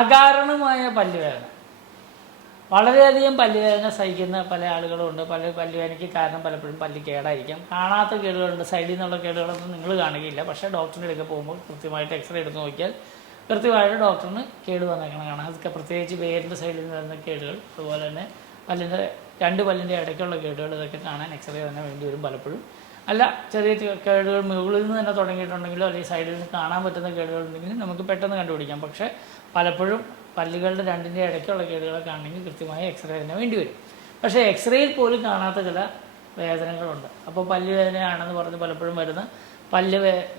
അകാരണമായ പല്ലുവേദന. വളരെയധികം പല്ലുവേദന സഹിക്കുന്ന പല ആളുകളുമുണ്ട്. പല്ലുവേദനയ്ക്ക് കാരണം പലപ്പോഴും പല്ല് കേടായിരിക്കാം. കാണാത്ത കേടുകളുണ്ട്, സൈഡിൽ നിന്നുള്ള കേടുകളൊന്നും നിങ്ങൾ കാണുകയില്ല. പക്ഷേ ഡോക്ടറിൻ്റെ അടുക്കൽ പോകുമ്പോൾ കൃത്യമായിട്ട് എക്സ്റേ എടുത്ത് നോക്കിയാൽ കൃത്യമായിട്ട് ഡോക്ടറിന് കേട് വന്നേക്കണം കാണാം. അതൊക്കെ പ്രത്യേകിച്ച് വേരിൻ്റെ സൈഡിൽ നിന്ന് വരുന്ന കേടുകൾ, അതുപോലെ തന്നെ രണ്ട് പല്ലിൻ്റെ ഇടയ്ക്കുള്ള കേടുകൾ, ഇതൊക്കെ കാണാൻ എക്സ്റേ തന്നെ വേണ്ടി വരും പലപ്പോഴും. അല്ല, ചെറിയ കേടുകൾ മുകളിൽ നിന്ന് തന്നെ തുടങ്ങിയിട്ടുണ്ടെങ്കിലോ അല്ലെങ്കിൽ സൈഡിൽ നിന്ന് കാണാൻ പറ്റുന്ന കേടുകളുണ്ടെങ്കിലും നമുക്ക് പെട്ടെന്ന് കണ്ടുപിടിക്കാം. പക്ഷേ പലപ്പോഴും പല്ലുകളുടെ രണ്ടിൻ്റെ ഇടയ്ക്കുള്ള കേടുകളെ കാണണമെങ്കിൽ കൃത്യമായ എക്സ്റേ തന്നെ വേണ്ടി വരും. പക്ഷേ എക്സ്റേയിൽ പോലും കാണാത്ത ചില വേദനകളുണ്ട്. അപ്പോൾ പല്ല് വേദനയാണെന്ന് പറഞ്ഞ് പലപ്പോഴും വരുന്ന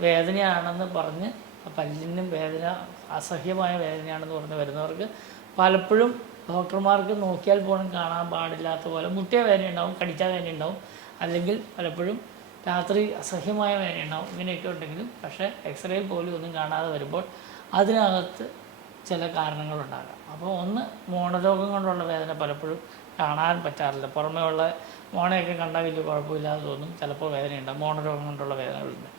വേദനയാണെന്ന് പറഞ്ഞ് പല്ലിനും വേദന അസഹ്യമായ വേദനയാണെന്ന് പറഞ്ഞ് വരുന്നവർക്ക് പലപ്പോഴും ഡോക്ടർമാർക്ക് നോക്കിയാൽ പോലും കാണാൻ പാടില്ലാത്ത പോലെ മുട്ടിയ വേദന ഉണ്ടാവും, കടിച്ച വേദന ഉണ്ടാവും, അല്ലെങ്കിൽ പലപ്പോഴും രാത്രി അസഹ്യമായ വേദന ഉണ്ടാവും. ഇങ്ങനെയൊക്കെ ഉണ്ടെങ്കിലും പക്ഷേ എക്സ്റേയിൽ പോലും ഒന്നും കാണാതെ വരുമ്പോൾ അതിനകത്ത് ചില കാരണങ്ങളുണ്ടാകാം. അപ്പോൾ ഒന്ന്, മോണരോഗം കൊണ്ടുള്ള വേദന പലപ്പോഴും കാണാൻ പറ്റാറില്ല. പുറമേ ഉള്ള മോണയൊക്കെ കണ്ടാൽ വലിയ കുഴപ്പമില്ലാതെ തോന്നും, ചിലപ്പോൾ വേദനയുണ്ടാകും. മോണരോഗം കൊണ്ടുള്ള വേദനകളുണ്ട്.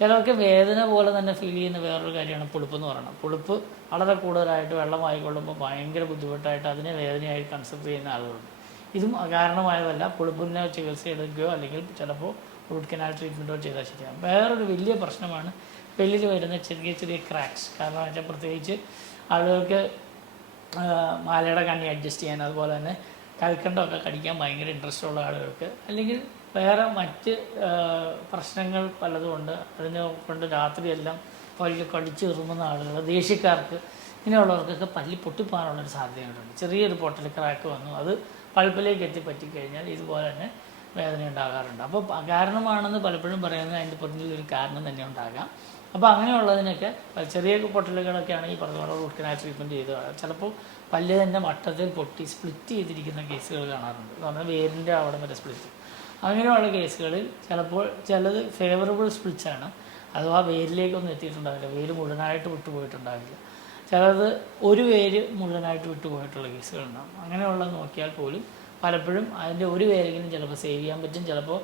ചിലർക്ക് വേദന പോലെ തന്നെ ഫീൽ ചെയ്യുന്ന വേറൊരു കാര്യമാണ് പുളിപ്പ് എന്ന് പറയുന്നത്. പുളിപ്പ് വളരെ കൂടുതലായിട്ട് വെള്ളമായിക്കൊള്ളുമ്പോൾ ഭയങ്കര ബുദ്ധിമുട്ടായിട്ട് അതിനെ വേദനയായി കൺസിഡർ ചെയ്യുന്ന ആളുകളുണ്ട്. ഇതും അകാരണമായതല്ല. പുളിപ്പിനെ ചികിത്സ എടുക്കുകയോ അല്ലെങ്കിൽ ചിലപ്പോൾ റൂട്ട് കനാൽ ട്രീറ്റ്മെൻറ്റോ ചെയ്താൽ ശരിയാകും. വേറൊരു വലിയ പ്രശ്നമാണ് പല്ലിൽ വരുന്ന ചെറിയ ചെറിയ ക്രാക്സ്. കാരണം വെച്ചാൽ പ്രത്യേകിച്ച് ആളുകൾക്ക് മാലയുടെ കണ്ണി അഡ്ജസ്റ്റ് ചെയ്യാൻ, അതുപോലെ തന്നെ കൽക്കണ്ടമൊക്കെ കടിക്കാൻ ഭയങ്കര ഇൻട്രസ്റ്റ് ഉള്ള ആളുകൾക്ക്, അല്ലെങ്കിൽ വേറെ മറ്റ് പ്രശ്നങ്ങൾ പലതും ഉണ്ട്, അതിനെ കൊണ്ട് രാത്രിയെല്ലാം പല്ല് കടിച്ച് ഇറുമുന്ന ആളുകൾ, ദേഷ്യക്കാർക്ക്, ഇങ്ങനെയുള്ളവർക്കൊക്കെ പല്ല് പൊട്ടിപ്പോകാനുള്ളൊരു സാധ്യതയുണ്ട്. ചെറിയൊരു പൊട്ടൽ ക്രാക്ക് വന്നു, അത് പൾപ്പിലേക്ക് എത്തിപ്പറ്റിക്കഴിഞ്ഞാൽ ഇതുപോലെ തന്നെ വേദന ഉണ്ടാകാറുണ്ട്. അപ്പോൾ അകാരണമാണെന്ന് പലപ്പോഴും പറയുന്നത് അതിൻ്റെ പുറകിൽ ഒരു കാരണം തന്നെ ഉണ്ടാകാം. അപ്പോൾ അങ്ങനെയുള്ളതിനൊക്കെ ചെറിയ പൊട്ടലുകളൊക്കെയാണ് ഈ പറഞ്ഞ റൂട്ട് കനാൽ ട്രീറ്റ്മെൻറ്റ് ചെയ്ത് ചിലപ്പോൾ പല്ല് തന്നെ വട്ടത്തിൽ പൊട്ടി സ്പ്ലിറ്റ് ചെയ്തിരിക്കുന്ന കേസുകൾ കാണാറുണ്ട്. എന്ന് പറഞ്ഞാൽ വേരിൻ്റെ അവിടെ വരെ സ്പ്ലിറ്റ്. അങ്ങനെയുള്ള കേസുകളിൽ ചിലപ്പോൾ ചിലത് ഫേവറബിൾ സ്പ്ലിറ്റ്സാണ്, അഥവാ വേരിലേക്കൊന്നും എത്തിയിട്ടുണ്ടാവില്ല, വേര് മുഴുവനായിട്ട് വിട്ടുപോയിട്ടുണ്ടാവില്ല. ചിലത് ഒരു വേര് മുഴുവനായിട്ട് വിട്ടുപോയിട്ടുള്ള കേസുകളുണ്ടാകും. അങ്ങനെയുള്ളത് നോക്കിയാൽ പോലും പലപ്പോഴും അതിൻ്റെ ഒരു വേരെങ്കിലും ചിലപ്പോൾ സേവ് ചെയ്യാൻ പറ്റും, ചിലപ്പോൾ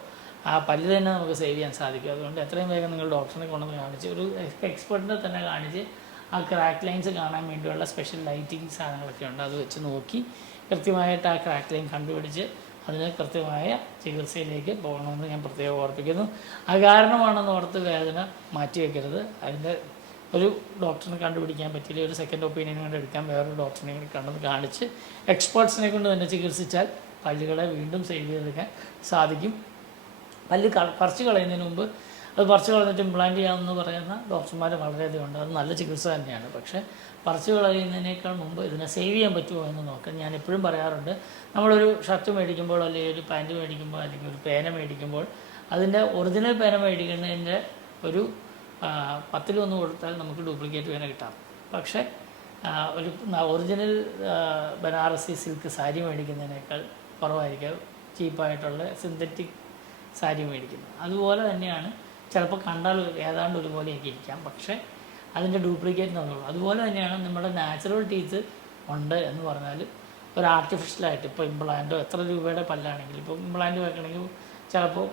ആ പല്ല് തന്നെ നമുക്ക് സേവ് ചെയ്യാൻ സാധിക്കും. അതുകൊണ്ട് എത്രയും വേഗം നിങ്ങൾ ഡോക്ടറിനെ കൊണ്ടുവന്ന് കാണിച്ച് ഒരു എക്സ്പെർട്ടിനെ തന്നെ കാണിച്ച് ആ ക്രാക്ക് ലൈൻസ് കാണാൻ വേണ്ടിയുള്ള സ്പെഷ്യൽ ലൈറ്റിംഗ് സാധനങ്ങളൊക്കെ ഉണ്ട്, അത് വെച്ച് നോക്കി കൃത്യമായിട്ട് ആ ക്രാക്ക് ലൈൻ കണ്ടുപിടിച്ച് അതിന് കൃത്യമായ ചികിത്സയിലേക്ക് പോകണമെന്ന് ഞാൻ പ്രത്യേകം ഓർപ്പിക്കുന്നു. അകാരണമാണെന്ന് ഓർത്ത് വേദന മാറ്റി വയ്ക്കരുത്. അതിൻ്റെ ഒരു ഡോക്ടറിനെ കണ്ടുപിടിക്കാൻ പറ്റില്ല, ഒരു സെക്കൻഡ് ഒപ്പീനിയൻ കൊണ്ട് എടുക്കാൻ വേറൊരു ഡോക്ടറിനെ കണ്ടെന്ന് കാണിച്ച് എക്സ്പേർട്സിനെ കൊണ്ട് തന്നെ ചികിത്സിച്ചാൽ പല്ലുകളെ വീണ്ടും സേവ് ചെയ്തെടുക്കാൻ സാധിക്കും. പല്ല് പറിച്ച് കളയുന്നതിന് മുമ്പ് അത് പറിച്ച് കളഞ്ഞിട്ട് ഇംപ്ലാന്റ് ചെയ്യാമെന്ന് പറയുന്ന ഡോക്ടർമാർ വളരെയധികം ഉണ്ട്. അത് നല്ല ചികിത്സ തന്നെയാണ്. പക്ഷേ പറിച്ച് കളയുന്നതിനേക്കാൾ മുമ്പ് ഇതിനെ സേവ് ചെയ്യാൻ പറ്റുമോ എന്ന് നോക്കാൻ ഞാൻ എപ്പോഴും പറയാറുണ്ട്. നമ്മളൊരു ഷർട്ട് മേടിക്കുമ്പോൾ അല്ലെങ്കിൽ ഒരു പാൻറ്റ് മേടിക്കുമ്പോൾ അല്ലെങ്കിൽ ഒരു പേന മേടിക്കുമ്പോൾ അതിൻ്റെ ഒറിജിനൽ പേന മേടിക്കുന്നതിൻ്റെ ഒരു 10-1 കൊടുത്താൽ നമുക്ക് ഡ്യൂപ്ലിക്കേറ്റ് പേന കിട്ടാം. പക്ഷേ ഒരു ഒറിജിനൽ ബനാറസി സിൽക്ക് സാരി മേടിക്കുന്നതിനേക്കാൾ കുറവായിരിക്കും ചീപ്പായിട്ടുള്ള സിന്തറ്റിക് സാരി മേടിക്കുന്നത്. അതുപോലെ തന്നെയാണ് ചിലപ്പോൾ കണ്ടാൽ ഏതാണ്ട് ഒരുപോലെയൊക്കെ ഇരിക്കാം, പക്ഷേ അതിൻ്റെ ഡ്യൂപ്ലിക്കേറ്റ് എന്നുള്ളൂ. അതുപോലെ തന്നെയാണ് നമ്മുടെ നാച്ചുറൽ ടീത്ത് ഉണ്ട് എന്ന് പറഞ്ഞാൽ ഒരു ആർട്ടിഫിഷ്യലായിട്ട് ഇപ്പോൾ ഇംപ്ലാന്റോ എത്ര രൂപയുടെ പല്ലാണെങ്കിലും ഇപ്പോൾ ഇംപ്ലാന്റ് വെക്കണമെങ്കിൽ ചിലപ്പോൾ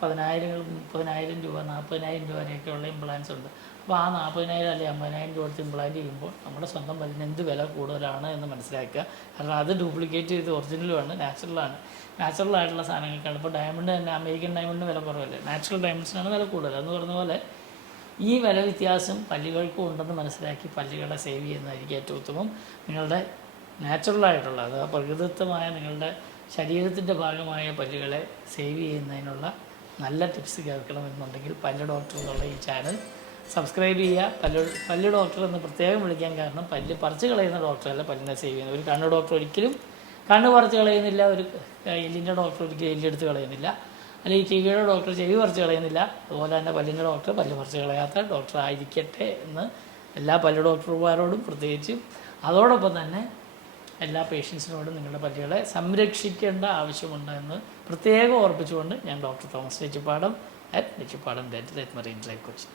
10,000 30,000 രൂപ 40,000 രൂപ വരെയൊക്കെയുള്ള ഇംപ്ലാന്റ്സ് ഉണ്ട്. അപ്പോൾ ആ 40,000 അല്ലെങ്കിൽ 50,000 രൂപ കൊടുത്ത് ഇംപ്ലാന്റ് ചെയ്യുമ്പോൾ നമ്മുടെ സ്വന്തം പല്ലിന് എന്ത് വില കൂടുതലാണ് എന്ന് മനസ്സിലാക്കുക. കാരണം അത് ഡ്യൂപ്ലിക്കേറ്റ് ചെയ്ത് ഒറിജിനലുമാണ്, നാച്ചുറലായിട്ടുള്ള സാധനങ്ങൾക്കാണ്. ഇപ്പോൾ ഡയമണ്ട് തന്നെ അമേരിക്കൻ ഡയമണ്ടിന് വില കുറവല്ലേ, നാച്ചുറൽ ഡയമണ്ട്സിനാണ് വില കൂടുതൽ. എന്ന് പറഞ്ഞ പോലെ ഈ വില വ്യത്യാസം പല്ലുകൾക്കും ഉണ്ടെന്ന് മനസ്സിലാക്കി പല്ലുകളെ സേവ് ചെയ്യുന്നതായിരിക്കും ഏറ്റവും ഉത്തമം. നിങ്ങളുടെ നാച്ചുറലായിട്ടുള്ള അഥവാ പ്രകൃതിദത്തമായ നിങ്ങളുടെ ശരീരത്തിൻ്റെ ഭാഗമായ പല്ലുകളെ സേവ് ചെയ്യുന്നതിനുള്ള നല്ല ടിപ്സ് കേൾക്കണമെന്നുണ്ടെങ്കിൽ പല്ല് ഡോക്ടർ എന്നുള്ള ഈ ചാനൽ സബ്സ്ക്രൈബ് ചെയ്യുക. പല്ല് ഡോക്ടർ എന്ന് പ്രത്യേകം വിളിക്കാൻ കാരണം പല്ല് പറിച്ച് കളയുന്ന ഡോക്ടറല്ല പല്ലിനെ സേവ് ചെയ്യുന്നത്. ഒരു കണ്ണ് ഡോക്ടർ ഒരിക്കലും കണ്ണ് പറിച്ച് കളയുന്നില്ല, ഒരു എല്ലിൻ്റെ ഡോക്ടർ ഒരിക്കലും എല്ലെടുത്ത് കളയുന്നില്ല, അല്ലെങ്കിൽ ചെവിയുടെ ഡോക്ടർ ചെവി പറിച്ച് കളയുന്നില്ല. അതുപോലെ തന്നെ പല്ലിൻ്റെ ഡോക്ടർ പല്ല് പറിച്ച് കളയാത്ത ഡോക്ടർ ആയിരിക്കട്ടെ എന്ന് എല്ലാ പല്ല് ഡോക്ടർമാരോടും പ്രത്യേകിച്ചും അതോടൊപ്പം തന്നെ എല്ലാ പേഷ്യൻസിനോടും നിങ്ങളുടെ പല്ലുകളെ സംരക്ഷിക്കേണ്ട ആവശ്യമുണ്ട് എന്ന് പ്രത്യേകം ഓർപ്പിച്ചുകൊണ്ട് ഞാൻ doctor Thomas Nechippadam Nechippadam dental @marine drive Kochi.